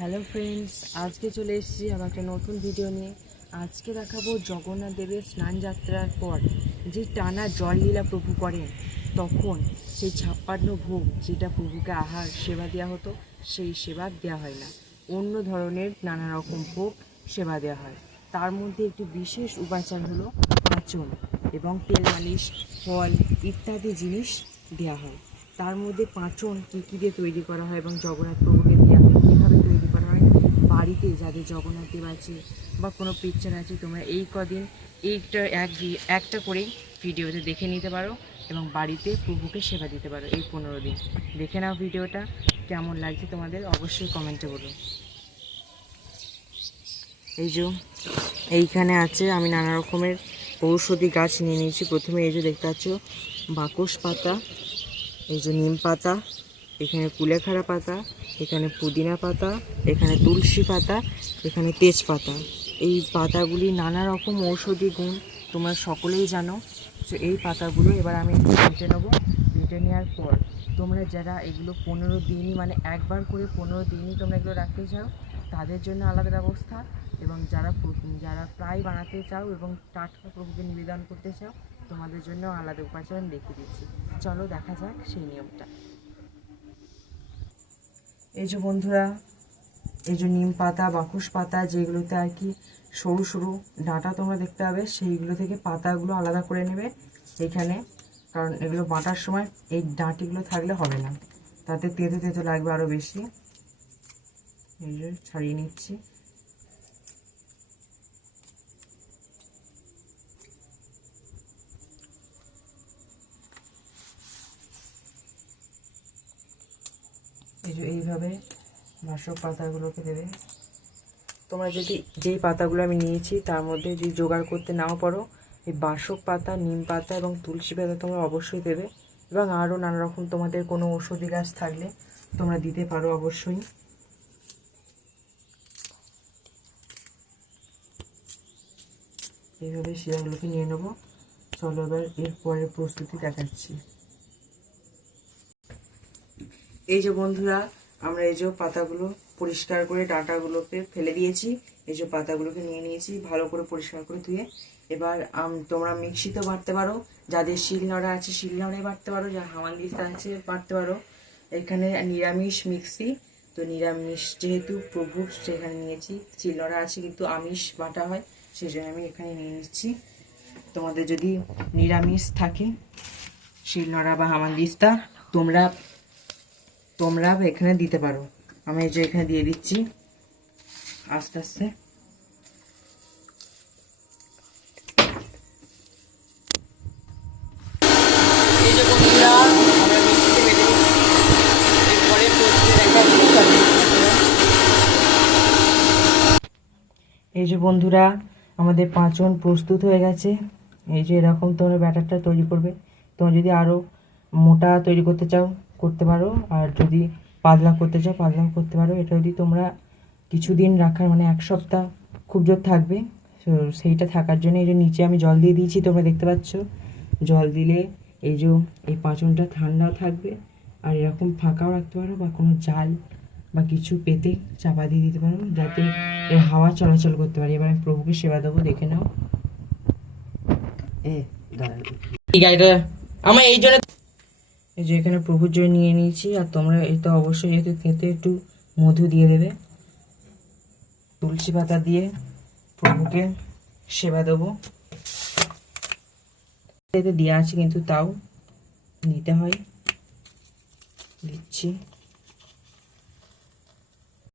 Hello friends, আজকে চলে এসেছি আমার একটা নতুন ভিডিও নিয়ে। আজকে দেখাবো জগন্নাথ দেবের স্নান যাত্রার পর যে টানা জললীলা প্রভু করেন, তখন সেই 56 ভোগ যেটা প্রভুকে আহার সেবা দেওয়া হতো, সেই সেবা দেওয়া হয় না। অন্য ধরনের নানা রকম ভোগ সেবা দেওয়া হয়। তার মধ্যে একটি বিশেষ উপাচার হলো পাঁচন এবং তেল মালিশ, ফল ইত্যাদি জিনিস দেওয়া হয়। তার মধ্যে পাঁচন কী কী দিয়ে তৈরি করা হয় এবং জগন্নাথ প্রভুকে দেওয়া হয় কীভাবে তৈরি করা হয়, বাড়িতে যাদের জগন্নাথ দেব আছে বা কোনো পিকচার আছে, তোমরা এই কদিন একটা করেই ভিডিওতে দেখে নিতে পারো এবং বাড়িতে প্রভুকে সেবা দিতে পারো। এই 15 দিন দেখে নাও ভিডিওটা। কেমন লাগছে তোমাদের অবশ্যই কমেন্টে বলো। এই যে এইখানে আছে, আমি নানা রকমের ঔষধি গাছ নিয়ে নিয়েছি। প্রথমে এই যে দেখতে পাচ্ছ বাকস পাতা, এই যে নিম পাতা, এখানে কুলেখাড়া পাতা, এখানে পুদিনা পাতা, এখানে তুলসী পাতা, এখানে তেজপাতা। এই পাতাগুলি নানা রকম ঔষধি গুণ তোমরা সকলেই জানো। তো এই পাতাগুলো এবার আমি বেটে নেবো। বেটে নেওয়ার পর তোমরা যারা এগুলো 15 দিনই মানে একবার করে 15 দিনই তোমরা এগুলো রাখতে চাও তাদের জন্য আলাদা ব্যবস্থা, এবং যারা প্রায় বানাতে চাও এবং টাটকা প্রভুকে নিবেদন করতে চাও তোমাদের জন্য আলাদা উপাচার আমি দেখিয়ে দিচ্ছি। চলো দেখা যাক সেই নিয়মটা। এই যে বন্ধুরা, এই যে নিম পাতা, বাকুশ পাতা, যেগুলোতে আর কি সরু সরু ডাঁটা তোমরা দেখতে পাবে, সেইগুলো থেকে পাতাগুলো আলাদা করে নেবে এখানে, কারণ এগুলো বাটার সময় এই ডাঁটিগুলো থাকলে হবে না, তাতে তেতো তেতো লাগবে আরও বেশি। এই যে ছাড়িয়ে নিচ্ছি। এই যে এইভাবে বাসক পাতাগুলোকে দেবে। তোমরা যদি যেই পাতাগুলো আমি নিয়েছি তার মধ্যে যদি জোগাড় করতে নাও পারো, এই বাসক পাতা, নিম পাতা এবং তুলসী পাতা তোমরা অবশ্যই দেবে, এবং আরও নানা রকম তোমাদের কোনো ঔষধি গাছ থাকলে তোমরা দিতে পারো অবশ্যই। এইভাবে শিরাগুলোকে নিয়ে নেবো। চলো এবার এর পরের প্রস্তুতি দেখাচ্ছি। এই যে বন্ধুরা, আমরা এই যে পাতাগুলো পরিষ্কার করে ডাঁটাগুলোকে ফেলে দিয়েছি, এই যে পাতাগুলোকে নিয়ে নিয়েছি ভালো করে পরিষ্কার করে ধুয়ে। এবার তোমরা মিক্সিতেও বাটতে পারো, যাদের শিলনোড়া আছে শিলনোড়ায় বাটতে পারো, যার হামানদিস্তা আছে বাটতে পারো। এখানে নিরামিষ মিক্সি, তো নিরামিষ যেহেতু প্রভু সেখানে নিয়েছি, শিলনোড়া আছে কিন্তু আমিষ বাটা হয়, সেই জন্য আমি এখানে নিয়ে নিচ্ছি। তোমাদের যদি নিরামিষ থাকে শিলনোড়া বা হামানদিস্তা তোমরা এখানে দিতে পারো। আমি এই যে এখানে দিয়ে দিচ্ছি আস্তে আস্তে। এই যে বন্ধুরা, আমাদের পাঁচন প্রস্তুত হয়ে গেছে। এই যে এরকম তোমরা ব্যাটারটা তৈরি করবে। তোমরা যদি আরও মোটা তৈরি করতে চাও করতে পারো, আর যদি পাতলা করতে চাও পাতলাও করতে পারো। এটা যদি তোমরা কিছুদিন রাখার মানে 1 সপ্তাহ খুব জোর থাকবে, তো সেইটা থাকার জন্য এই যে নিচে আমি জল দিয়ে দিয়েছি, তোমরা দেখতে পাচ্ছ। জল দিলে এই যে এই পাঁচনটা ঠান্ডাও থাকবে, আর এরকম ফাঁকাও রাখতে পারো বা কোনো জাল বা কিছু পেতে চাপা দিয়ে দিতে পারো, যাতে এর হাওয়া চলাচল করতে পারে। এবার আমি প্রভুকে সেবা দেবো, দেখে নাও। এই গাড়িটা আমার এই জন্য, এই যে এখানে প্রভুর জন্য নিয়ে নিয়েছি। আর তোমরা এটা অবশ্যই যেহেতু খেতে একটু মধু দিয়ে দেবে, তুলসী পাতা দিয়ে প্রভুকে সেবা দেবো। এতে দেওয়া আছে কিন্তু তাও দিতে হয়, দিচ্ছি।